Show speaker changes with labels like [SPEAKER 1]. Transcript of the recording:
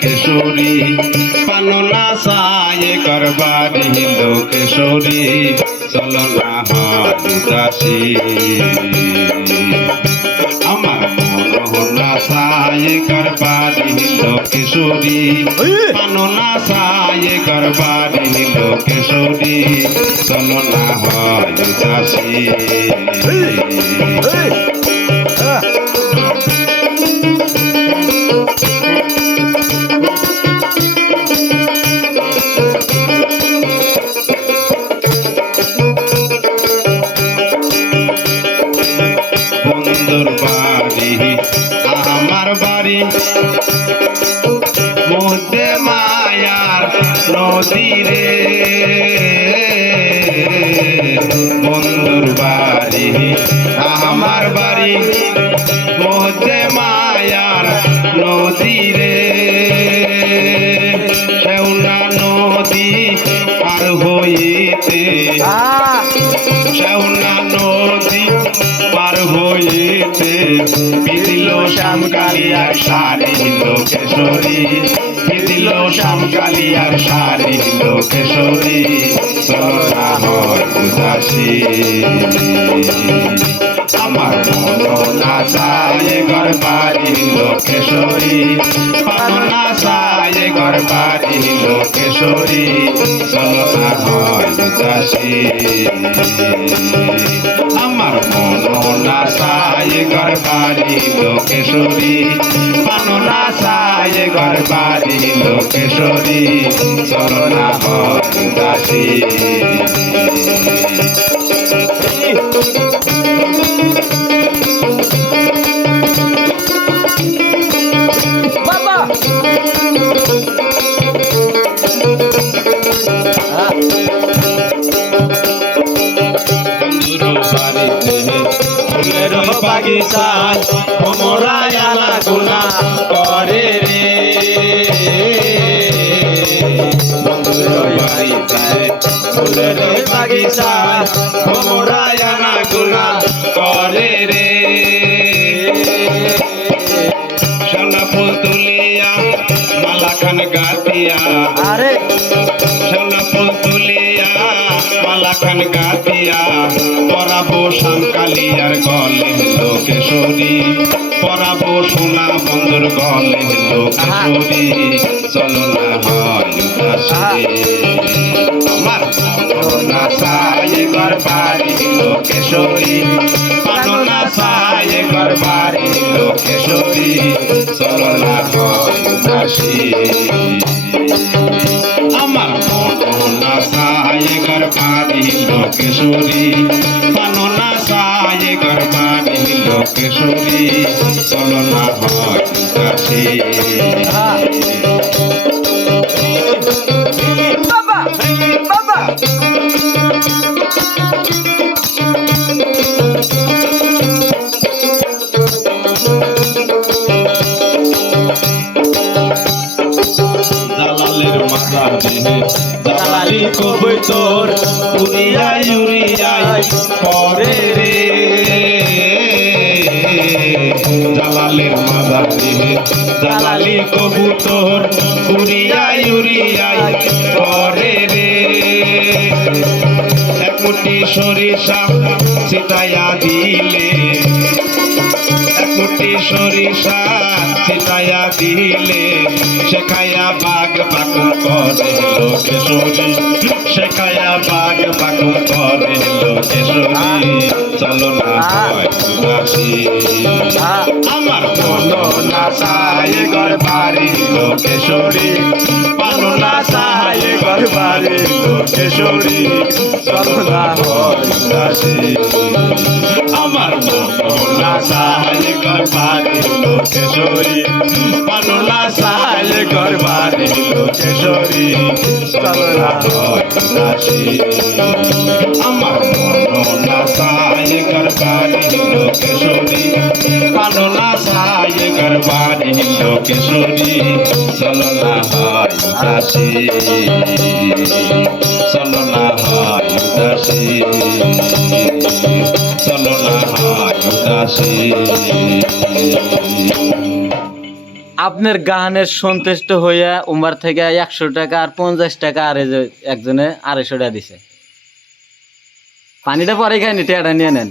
[SPEAKER 1] কেশরী পাননা সায়ে করবারি লোকেশরী চলো না উদাসী আমার মনোহনা সায়ে করবারি লোকেশরী পাননা সায়ে করবারি লোকেশরী চলো না হয়। উদাসী বন্ধুর বাড়ি। আমার বাড়ি। মধ্যে মায়ার নদী রে। বন্ধুর বাড়ি। আমার বাড়ি। মধ্যে মায়ার নদী রে। হইতে বিদিল শ্যাম কালিয়ার শাড়ি লোকেশ্বরী বিদিল শ্যাম কালিয়ার শাড়ি লোকেশ্বরী হয় উদাসী আমার মন না চায় গরবারি লোকেশ্বরী পাবনা চায় গরবারি লোকেশ্বরী চলনা হয় উদাসী গরবারি লোকেশ্বরী পাবনা চায় গরবারি লোকেশ্বরী চরণা হয় ফুলের বাগিচায় ভ্রমরা আলা করে রে। ফুলের বাগিচায় ভ্রমরা আলা করে রে। সোনা ফুল তুলিয়া মালাখান গাতিয়া
[SPEAKER 2] আরে।
[SPEAKER 1] মালাখান গাতিয়া পরাবো শ্যামকালিয়ার গলে লোকেশ্বরী পরাবো সোনা বন্ধুর গলে লোকেশ্বরী চলো না হয় আমার পাননা সায়ে গরবারি লোকেশ্বরী পাননা সায়ে গরবারি লোকেশ্বরী চলো না হয় গরবারি লোকেশ্বরী। পাননা সায়ে গরবারি লোকেশ্বরী। চলো হয়
[SPEAKER 2] বাবা
[SPEAKER 1] জালালের মাথা দেহে কবই তোর উড়িয়াই উড়িয়াই পরে রে। জালালের মাথা দেহে জালালি কবুতর উড়িয়াই উড়িয়াই পরে রে। এক মুঠি সরিষা ছিটাইয়া দিলে একটি সরিষা ছিটাইয়া দিলে, শেখাইয়া বাঘ বাকুম করে লোকেশ্বরী শেখাইয়া বাঘ বাকুম করে লোকেশ্বরী চলো না হয় আমার মন না সায় গরবারি লোকেশ্বরী পানো না সায় গরবারি লোকেশ্বরী চলো না হয় আমার মনলা সাহায্য করবারি লোকেশ্বরী মনলা সাহায্য করবারি লোকেশ্বরী চলনা দাসী আমার মনলা সাহায্য করবারি চলনা হয় দাসী চলনা হয় দাসী
[SPEAKER 3] আপনার গানের সন্তুষ্ট হইয়া উমার থেকে একশো টাকা আর পঞ্চাশ টাকা আর একজনে আড়াইশো টাকা দিছে। পানিটা পরে খাইনি, টেয়াটা নিয়ে নেন।